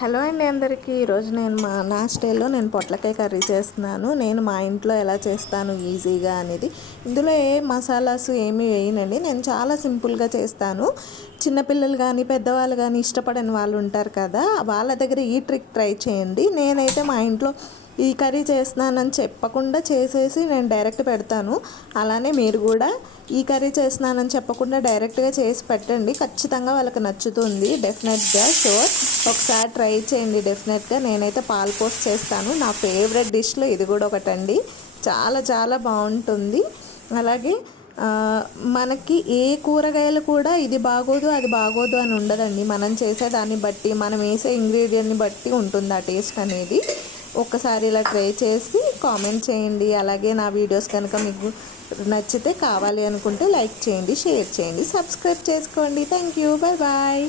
Hello అండి అందరికీ. ఈరోజు నేను నా స్టైల్లో నేను పొట్లకాయ కర్రీ చేస్తున్నాను. నేను మా ఇంట్లో ఎలా చేస్తాను ఈజీగా అనేది. ఇందులో ఏ మసాలాస్ ఏమీ వేయనండి. నేను చాలా సింపుల్గా చేస్తాను. చిన్నపిల్లలు కానీ పెద్దవాళ్ళు కానీ ఇష్టపడని వాళ్ళు ఉంటారు కదా, వాళ్ళ దగ్గర ఈ ట్రిక్ ట్రై చేయండి. నేనైతే మా ఇంట్లో ఈ కర్రీ చేస్తున్నానని చెప్పకుండా చేసేసి నేను డైరెక్ట్ పెడతాను. అలానే మీరు కూడా ఈ కర్రీ చేస్తున్నానని చెప్పకుండా డైరెక్ట్గా చేసి పెట్టండి. ఖచ్చితంగా వాళ్ళకి నచ్చుతుంది, డెఫినెట్గా షూర్. ఒకసారి ట్రై చేయండి డెఫినెట్గా. నేనైతే పాలు పోసి చేస్తాను. నా ఫేవరెట్ డిష్లో ఇది కూడా ఒకటండి. చాలా చాలా బాగుంటుంది. అలాగే మనకి ఏ కూరగాయలు కూడా ఇది బాగోదు అది బాగోదు అని ఉండదండి. మనం చేసేదాన్ని బట్టి, మనం వేసే ఇంగ్రీడియంట్ని బట్టి ఉంటుంది ఆ టేస్ట్ అనేది. ఒక్కసారి ఇలా ట్రై చేసి కామెంట్ చేయండి. అలాగే నా వీడియోస్ కనుక మీకు నచ్చితే, కావాలి అనుకుంటే లైక్ చేయండి, షేర్ చేయండి, సబ్స్క్రైబ్ చేసుకోండి. Thank you. Bye bye.